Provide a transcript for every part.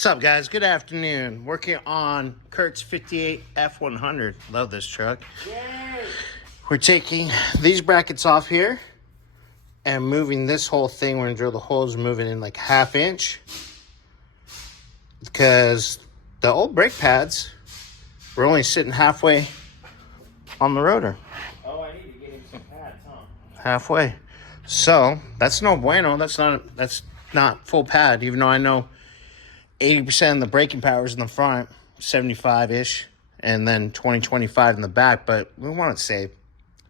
What's up, guys? Good afternoon. Working on Curt's 58 F100. Love this truck. Yay! We're taking these brackets off here and moving this whole thing. We're going to drill the holes, moving in like 1/2 inch. Because the old brake pads were only sitting halfway on the rotor. Oh, I need to get him some pads, huh? Halfway. So that's no bueno. That's not full pad, even though I know 80% of the braking power is in the front, 75-ish, and then 25 in the back. But we want it safe,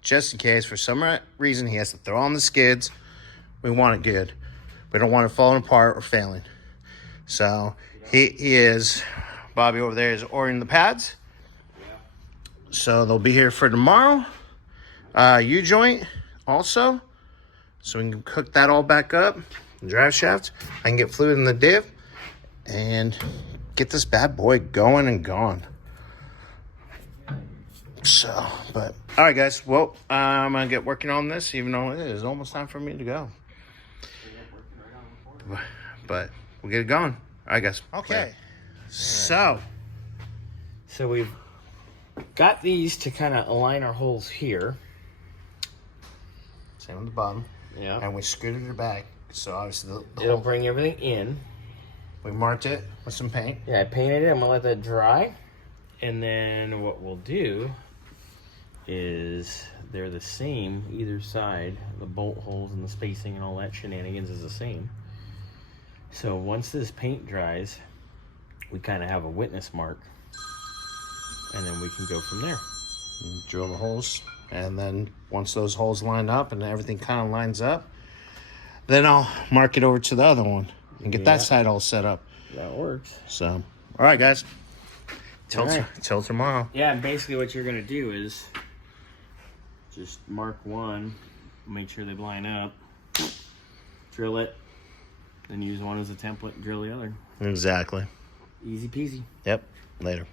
just in case for some reason he has to throw on the skids. We want it good. We don't want it falling apart or failing. So Bobby over there is ordering the pads. Yeah. So they'll be here for tomorrow. U-joint also. So we can cook that all back up. The drive shaft. I can get fluid in the diff and get this bad boy going and gone. So, but all right, guys. Well, I'm gonna get working on this, even though it is almost time for me to go. But we'll get it going. All right, guys. Okay. So we've got these to kind of align our holes here. same on the bottom. Yeah. And we scooted it back, so obviously It'll bring everything in. we marked it with some paint. Yeah, I painted it. I'm gonna let that dry, and then what we'll do is they're the same either side. The bolt holes and the spacing and all that shenanigans is the same. So once this paint dries, we kind of have a witness mark, and then we can go from there. Drill the holes, and then once those holes line up and everything kind of lines up, then I'll mark it over to the other one and get that side all set up. That works. So, all right, guys. Till tomorrow. Yeah, and basically what you're gonna do is just mark one, make sure they line up, drill it, then use one as a template and drill the other. Exactly. Easy peasy. Yep. Later.